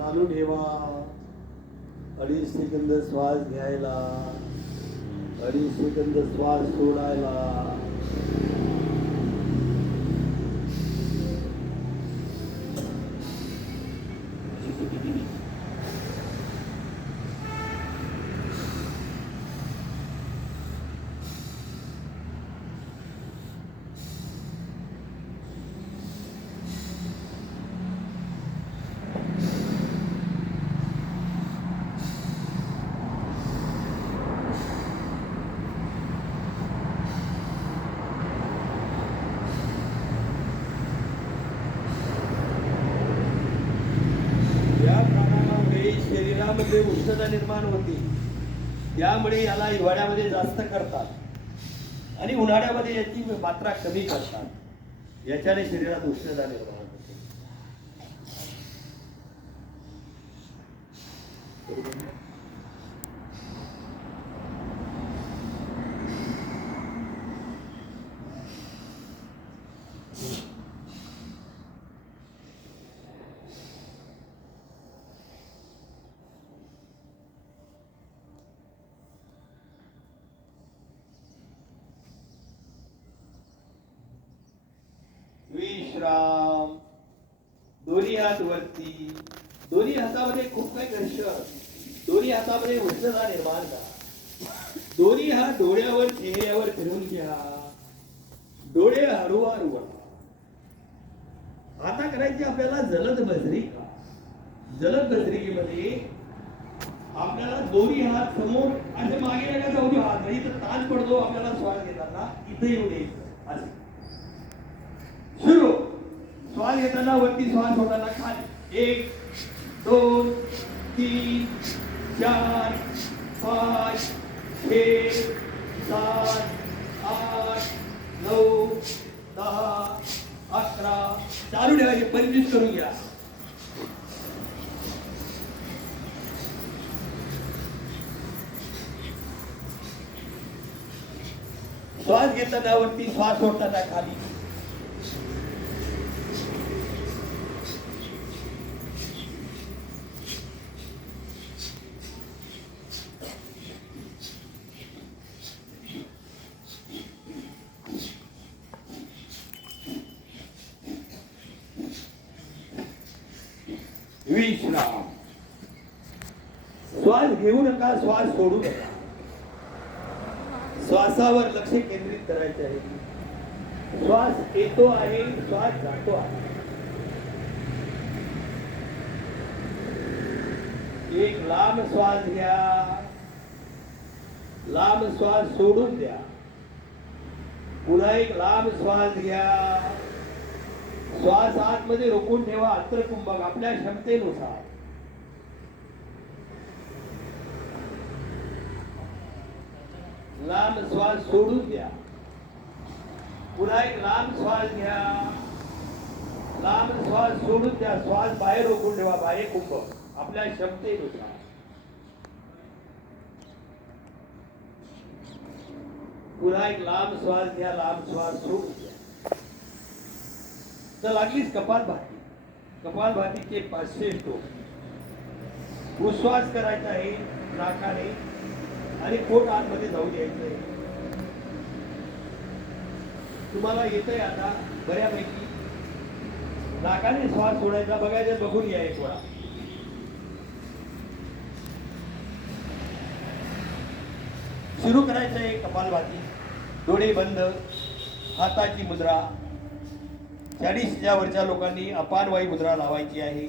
चालू ठेवा. 2.5 सेकंद श्वास घ्यायला, 2.5 सेकंद श्वास सोडायला. शरीरामध्ये उष्णता निर्माण होते, त्यामुळे याला हिवाळ्यामध्ये जास्त करतात आणि उन्हाळ्यामध्ये याची मात्रा कमी करतात. याच्याने शरीरात उष्णता निर्माण होते. विश्राम. दोन्ही हात वरती, दोन्ही हातामध्ये खूप काही घर्षण, दोन्ही हातामध्ये उष्णता निर्माण करा. दोन्ही हात डोळ्यावर चेहऱ्यावर फिरवून घ्या. डोळे हळूहळू वळवा. आता करायची आपल्याला जलद भस्त्रिका. जलद भस्त्रिकेमध्ये आपल्याला दोन्ही हात समोर असे मागे नका जाऊ देऊ. हात इथं ताण पडतो आपल्याला श्वास घेताना, इथे येऊ द्यायचं. असे सुरू. श्वास घेताना वरती, श्वास सोडताना खाली. 1 2 3 4 5 6 7 8 9 10 11. चालू ठेवायचे. 25 करून घ्या. श्वास घेताना वरती, श्वास सोडताना खाली. विश्राम. श्वास घेऊ नका, श्वास सोडू नका. श्वासावर लक्ष केंद्रित करायचे आहे. श्वास येतो आहे, श्वास जातो आहे. एक लांब श्वास घ्या, लांब श्वास सोडून द्या. पुन्हा एक लांब श्वास घ्या. श्वास आतमध्ये रोखून ठेवा. अंतरकुंभक आपल्या क्षमतेनुसार. लांब श्वास सोडून द्या. पुन्हा एक लांब श्वास घ्या. लांब श्वास सोडून द्या. श्वास बाहेर रोखून ठेवा. बाह्य कुंभक आपल्या क्षमतेनुसार. पुन्हा एक लांब श्वास घ्या. लांब श्वास सोडून द्या. तर लागलीच कपालभाती. कपालभातीचे 500 श्लोक. उश्वास करायचा आहे नाकाने आणि पोट आतमध्ये जाऊ द्यायचंय. तुम्हाला येतंय आता बऱ्यापैकी. नाकाने श्वास सोडायचा. बघायचं, बघून या एक वेळा. सुरू करायचं आहे कपालभाती. डोळे बंद, हाताची मुद्रा. 40 वरच्या लोकांनी अपान वायू मुद्रा लावायची आहे.